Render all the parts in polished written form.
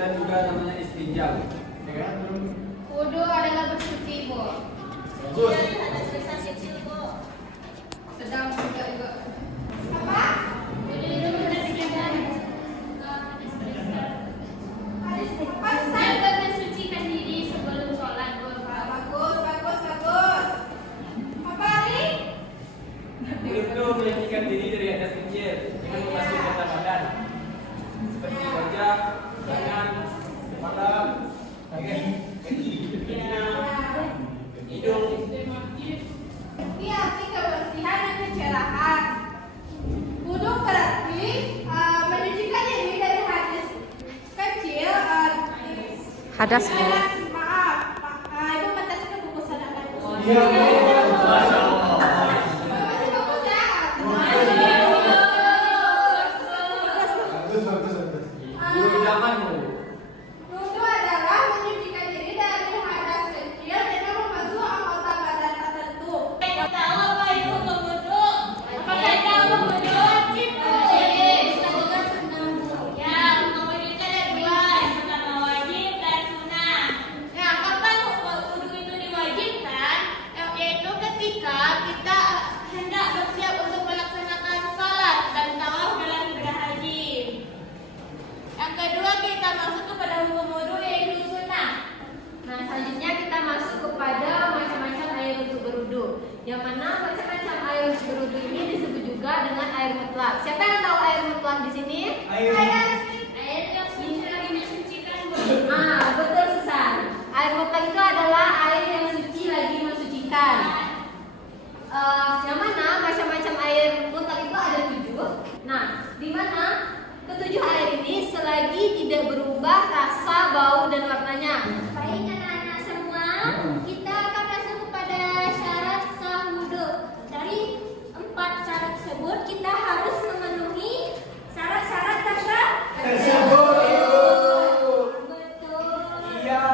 dan juga namanya istinja. Ya kan? Wudu adalah bersuci, Bu. Bagus. Sedang juga. Apa? Wudu itu mensucikan dan mensucikan diri sebelum sholat, Bu. Bagus. Apa hari? Itu menyucikan diri dari hadas kecil dengan memasuki kota badan seperti wajah, tangan, kepala, kaki, hidung. Ini arti kebersihan dan kecerahan. Wudu berarti mensucikan diri dari hadas kecil. Hadas. Maaf, itu batasnya buku sadaqah. Iya. Masya Allah. Masih bagus ya? Bagus. Jangan. Wudu adalah mensucikan diri dari hadas kecil dengan memasuk anggota badan tertentu. Tahu apa itu wudu? Apa saja wudu wajib? Ya, wudu itu ada dua, yang pertama wajib dan sunnah. Nah, kapan wudu itu diwajibkan? Yaitu ketika kita hendak bersiap untuk melaksanakan salat dan tawaf dalam ibadah haji. Yang kedua, kita masuk kepada hukum wudu yaitu sunnah. Nah, selanjutnya kita masuk kepada macam-macam air untuk berwudu. Yang mana macam-macam air untuk berwudu ini disebut juga dengan air mutlak. Siapa yang tahu air mutlak di sini? Air yang suci lagi mensucikan. Betul Susan. Air mutlak itu adalah air yang suci lagi mensucikan. Yang mana macam-macam air mutlak itu ada 7. Nah, di mana ketujuh air ini selagi tidak berubah rasa, bau, dan warnanya. Baik anak-anak semua, kita akan masuk kepada syarat sah wudu. Dari 4 syarat tersebut, kita harus memenuhi syarat-syarat tersebut. Betul. Iya.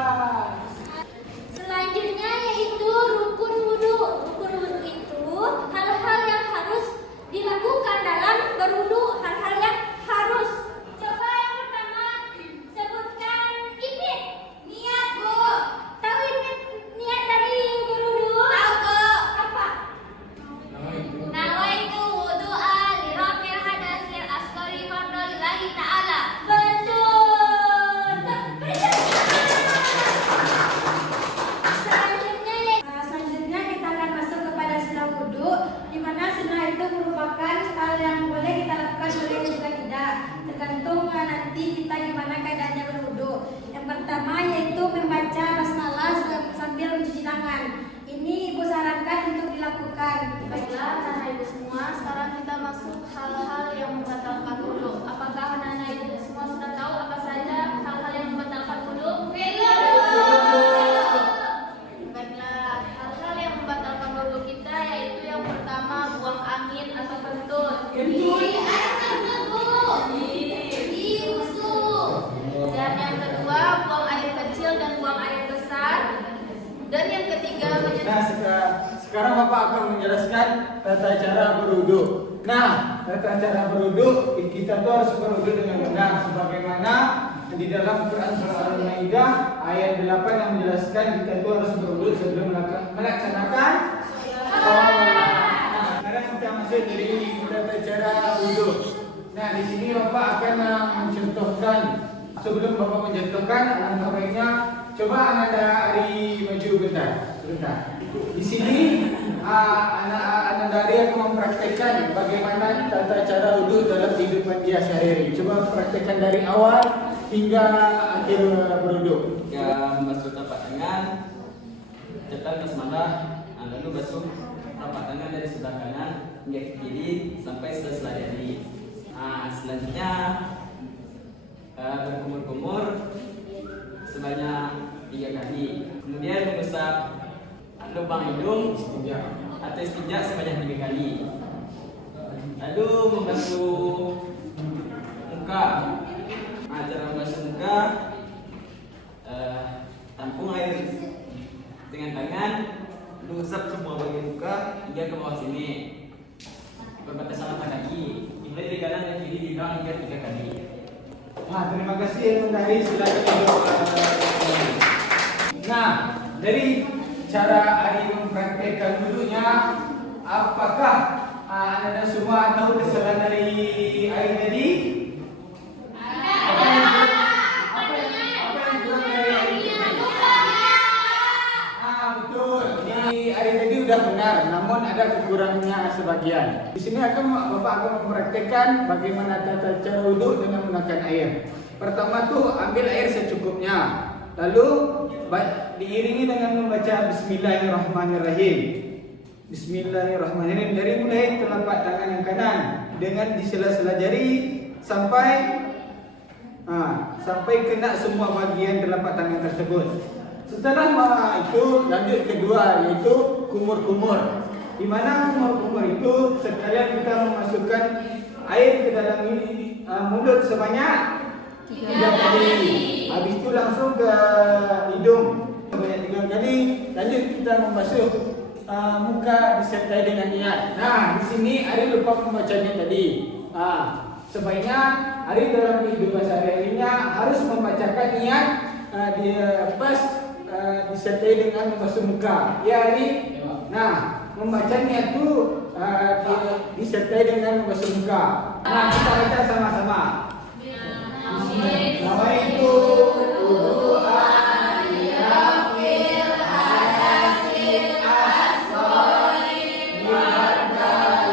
Selanjutnya yaitu rukun wudu. Rukun wudu itu hal-hal yang harus dilakukan dalam berwudu, hal-hal yang harus. Coba yang pertama sebutkan ini. Niat, Bu. Tahu ini niat dari berwudu? Tahu, Bu. Apa? Nawaitu wudu'a li rafil hadas lil asghari fardhillahi ta'ala. Betul. Selanjutnya kita akan masuk kepada sunnah wudu, di mana sunnah itu merupakan hal yang boleh kita lakukan, boleh juga tidak, tergantung nanti kita gimana keadaannya berwudu. Yang pertama yaitu membaca basmalah sambil mencuci tangan. Ini Ibu sarankan untuk dilakukan. Baiklah, anak Ibu semua, sekarang kita masuk hal-hal yang membatalkan wudu. Apakah anak-anak Ibu semua sudah tahu apa saja hal-hal yang membatalkan wudu? Baiklah, hal-hal yang membatalkan wudu kita yaitu yang pertama buang angin atau kentut. Dan yang kedua buang air kecil dan buang air besar. Dan yang ketiga Nah, sekarang Bapak akan menjelaskan tata cara berwudu. Nah, tata cara berwudu kita tuh harus berwudu dengan benar sebagaimana di dalam Quran surah Al-Maidah ayat 8 yang menjelaskan kita tuh harus berwudu sebelum melaksanakan salat. Nah, sekarang kita masuk dari tata cara wudu. Nah, di sini Bapak akan mencontohkan. Sebelum Bapak mencontohkan, alangkah baiknya coba Anda dari maju bentar. Di sini anak dari akan mempraktekkan bagaimana tata cara wudu dalam kehidupan dia sehari-hari. Coba praktekkan dari awal hingga akhir berwudu. Jika membasuh telapak tangan, cetak basmalah, lalu basuh telapak tangan dari sebelah kanan hingga ke kiri sampai sela-sela jari. Selanjutnya berkumur-kumur sebanyak 3 kali. Kemudian mengusap lubang hidung atau istinja sebanyak 3 kali. Lalu membasuh muka. Cara membasuh muka, tampung air dengan tangan, lalu usap semua bagian muka hingga ke bawah sini. Berbatasan mata kaki, dimulai dari kanan dan kiri di belakang hingga 3 kali. Terima kasih. pasti mengenai silakan duduk. Nah, dari cara Ari mempraktekkan duduknya, apakah anda semua tahu kesalahan dari Ari tadi? Apa yang kurang dari Ari tadi? Betul. Di Ari tadi sudah benar, namun ada kekurangannya sebagian. Di sini Bapak akan mempraktekkan bagaimana tata cara wudhu dengan menggunakan air. Pertama tuh ambil air secukupnya, lalu diiringi dengan membaca Bismillahirrahmanirrahim. Bismillahirrahmanirrahim dari mulai telapak tangan yang kanan dengan di sela-sela jari sampai kena semua bagian telapak tangan tersebut. Setelah itu lanjut kedua yaitu kumur-kumur. Di mana kumur-kumur itu sekalian kita memasukkan air ke dalam mulut sebanyak 3 kali. Habis itu langsung ke hidung sebanyak 3 kali. Lanjut kita membasuh muka disertai dengan niat. Nah, di sini Ari lupa membacanya tadi. Sebaiknya Ari dalam kehidupan sehari-harinya harus membacakan niat disertai dengan membasuh muka. Ya Ari. Nah, membaca niat itu disertai dengan membasuh muka. Nah, kita baca sama-sama. Nawaitu wudu'an lirafil hadasil asghari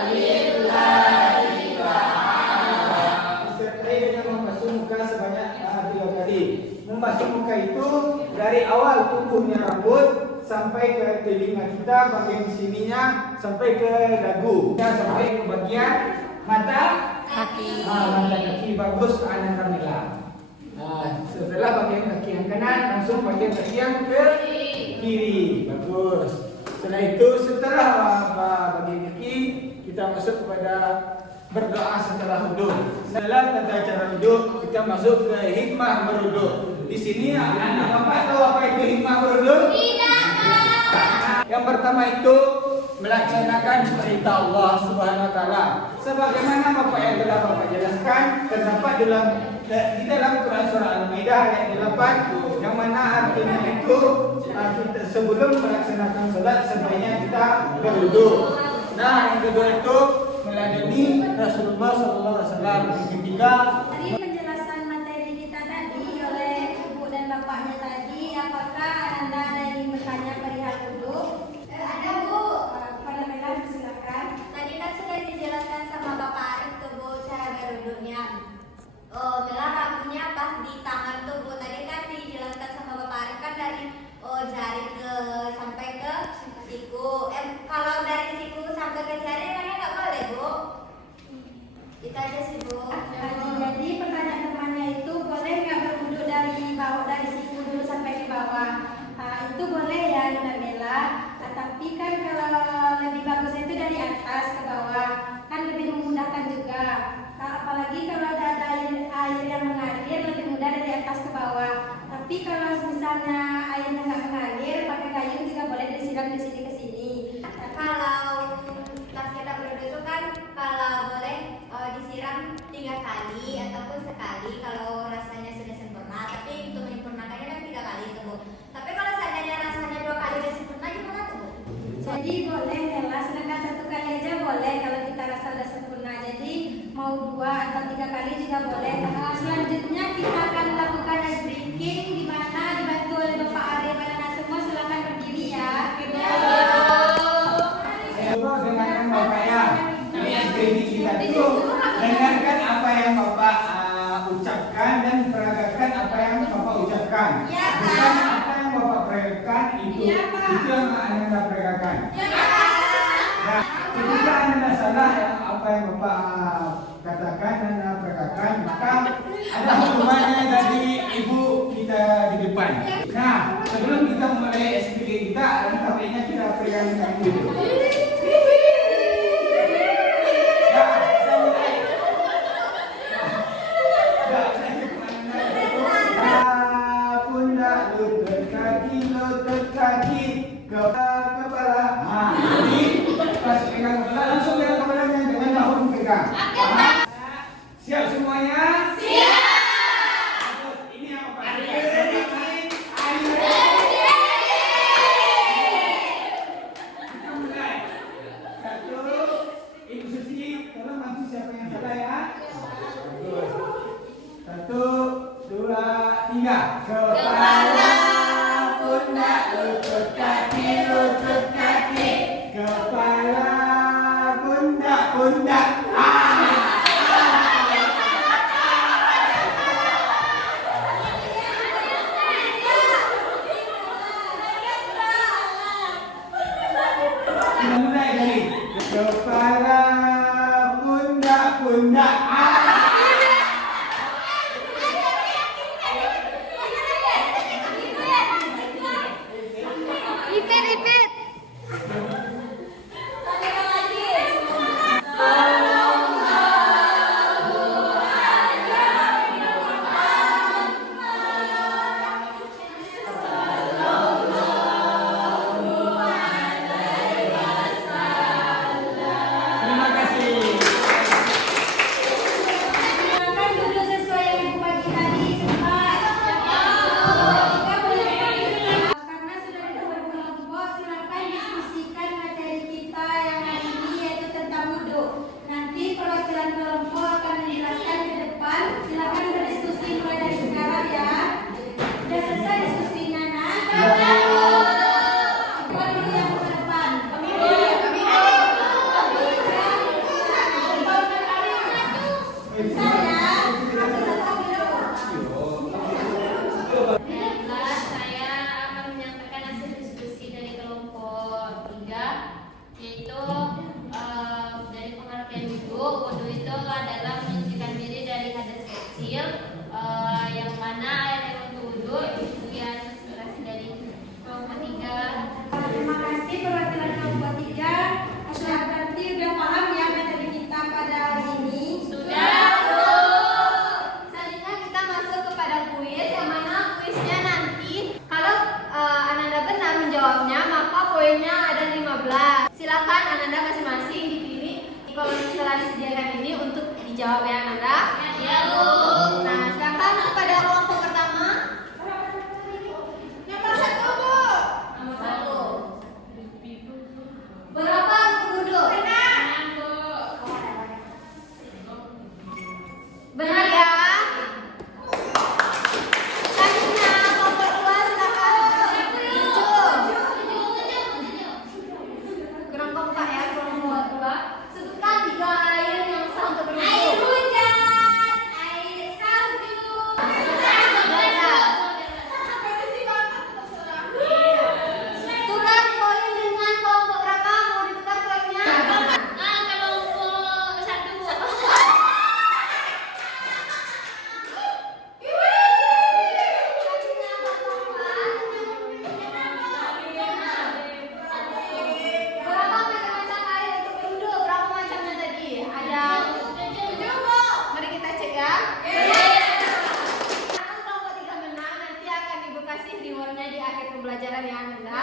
lillahi ta'ala. Disertai dengan membasuh muka sebanyak 3 kali. Membasuh muka itu dari awal tumbuhnya rambut sampai ke telinga kita, bagian sininya sampai ke dagu, sampai ke bagian mata kaki. Mata kaki bagus ke kanan Kamila. Setelah bagian kaki yang kanan, langsung bagian kaki yang ke kiri. Bagus. Setelah itu, setelah bagian kaki, kita masuk kepada berdoa setelah wudhu. Setelah tata cara wudhu, kita masuk ke hikmah berwudhu. Di sini anak bapak tahu apa itu hikmah berwudhu? Tidak. Yang pertama itu melaksanakan perintah Allah Subhanahu Wa Taala. Sebagaimana bapak yang telah bapak jelaskan, terdapat di dalam Quran surah Al-Maidah ayat 8, yang mana artinya itu kita sebelum melaksanakan salat sebaiknya kita berwudu. Nah, yang kedua itu meladeni Rasulullah SAW. Yang ketiga, tadi penjelasan materi kita tadi oleh ibu dan bapaknya tadi, apakah anda ada yang bertanya perihal wudu? Ada Bu, pada Mela silakan. Tadi kan sudah dijelaskan sama Bapak Arif tuh Bu cara berwudunya. Mela rambutnya pas di tangan tuh Bu. Tadi kan dijelaskan sama Bapak Arif kan dari jari sampai ke siku. Kalau dari siku sampai ke jari emangnya nggak boleh Bu? Itu aja sih Bu. Jadi pertanyaan temannya itu boleh nggak berwudu dari bawah, dari siku dulu sampai ke bawah? Itu boleh ya Nina Bella. Tapi kan kalau lebih bagus itu dari atas ke bawah, kan lebih memudahkan juga. Apalagi kalau ada air yang mengalir, lebih mudah dari atas ke bawah. Tapi kalau misalnya airnya nggak mengalir, pakai gayung juga boleh disiram di sini ke sini. Kalau pas kita berwudu itu kan kalau boleh disiram 3 kali ataupun sekali kalau rasanya sudah sempurna. Tapi untuk menyempurnakannya kan 3 kali itu Bu. Tapi kalau seandainya rasanya 2 kali sudah sempurna gimana tuh Bu? Jadi boleh Nela, sedangkan 1 kali aja boleh kalau kita rasa sudah sempurna. Jadi mau 2 atau 3 kali juga boleh. Selanjutnya kita akan lakukan ice breaking di mana dibantu oleh Bapak Arif dan semua. Silakan berdiri ya. dengarkan bapak ya. Ini ekspresi kita itu dengarkan apa yang bapak ucapkan dan peragakan apa yang bapak ucapkan. Bukan apa yang bapak peragakan itu yang anda peragakan. Nah, ketika anda salah apa yang bapak katakan dan peragakan, maka ada hukumannya dari ibu kita di depan. Nah, sebelum kita mulai SPG kita, tampaknya kita peragakan dulu. Kepala. Jadi pas pegang kepala langsung pegang kepalanya dengan bahu pegang. Siap semuanya? Siap. Kepala, pundak, lutut kaki, lutut kaki. Kepala, pundak, pundak. Kita mulai dari kepala, pundak, pundak. Repeat. Terima kasih. Silakan duduk sesuai yang Ibu bagi tadi cepat. Karena sudah berkelompok, silakan diskusikan materi kita yang hari ini yaitu tentang wudhu. Nanti perwakilan kelompok akan menjelaskan ke depan. Silakan berdiskusi mulai dari sekarang ya. Sudah selesai diskusinya, Nak? Coba dulu yang ke depan. Saya akan menyampaikan hasil diskusi dari kelompok 3, yaitu dari pengertian wudhu itu adalah menyucikan diri dari hadas kecil, yang mana air yang untuk wudhu. Sekian inspirasi dari kelompok 3. Terima kasih perwakilan kelompok 3. Sudah berarti udah paham ya materi kita pada hari ini? Selanjutnya kita masuk kepada kuis, yang mana kuisnya nanti kalau Ananda benar menjawabnya maka poinnya ada 15. Silakan Ananda masing-masing dipilih kolom setelah disediakan ini untuk dijawab ya Ananda. Ya, Bu. Nah, silakan kepada kelompok pertama. Nomor 1, Bu. Nomor 1. Berapa duduk? Benar ya? Selanjutnya kelompok 2 silakan. 7. Kurang kompak ya kelompok 2. Sebutkan 3 air yang sah untuk berwudhu. Air hujan, air salju. Tukar poin dengan kelompok berapa? Mau ditukar poinnya? Kelompok 1, Bu. Berapa macam-macam air untuk berwudhu? Berapa macamnya tadi? Ada 7, Bu. Mari kita cek ya. Kalau kelompok 3 menang, nanti akan Ibu kasih rewardnya di akhir pembelajaran ya Ananda.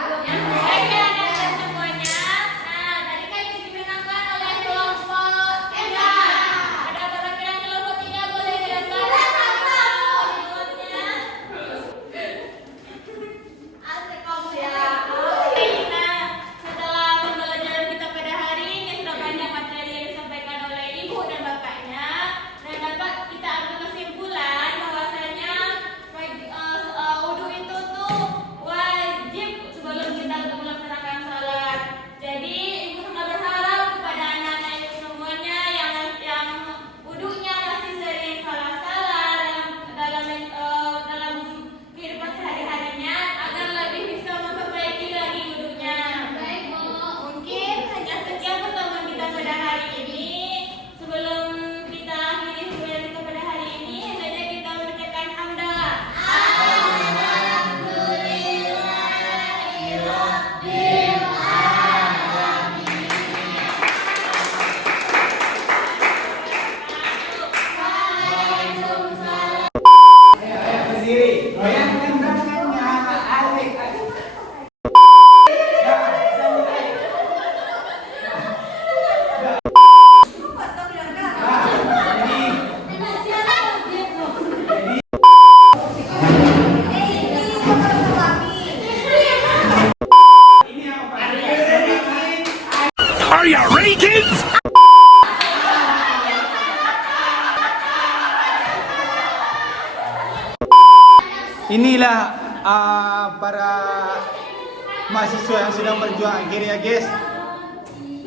Semuanya. Nah, tadi kan dimenangkan oleh kelompok 3. Ada perwakilan kelompok 3 boleh jelaskan rewardnya. Nah, setelah pembelajaran kita pada hari ini sudah banyak materi yang disampaikan oleh ibu dan bapaknya, dan dapat kita ambil kesimpulan bahwasanya wudhu itu tuh wajib sebelum kita untuk melaksanakan salat. Jadi ibu sangat berharap kepada anak-anak ibu semuanya yang wudhunya masih sering salah-salah dalam kehidupan sehari-harinya agar lebih bisa memperbaiki lagi wudhunya. Baik, Bu. Mungkin hanya sekian pertemuan kita pada hari ini. Sebelum kita akhiri pembelajaran kita pada hari ini, hendaknya kita mengucapkan hamdalah. Ayo berdiri. Goyangkan tangannya, Alik. Ya, saya mulai. Ini yang paling. Are you ready, kids? Inilah Gimana para mahasiswa yang sedang berjuang akhir ya guys?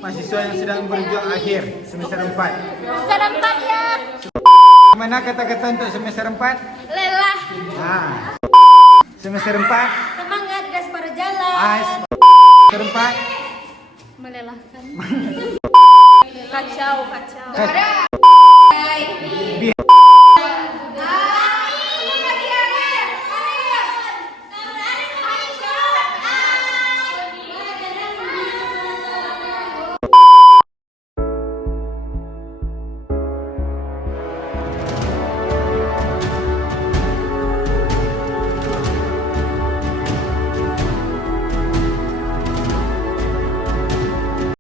Mahasiswa yang sedang berjuang akhir semester 4. Semester 4 ya. Gimana kata-kata untuk semester 4? Lelah. Nah. Semester 4. Semangat gas para jalan. Semester 4. Melelahkan. Kacau. Kacau.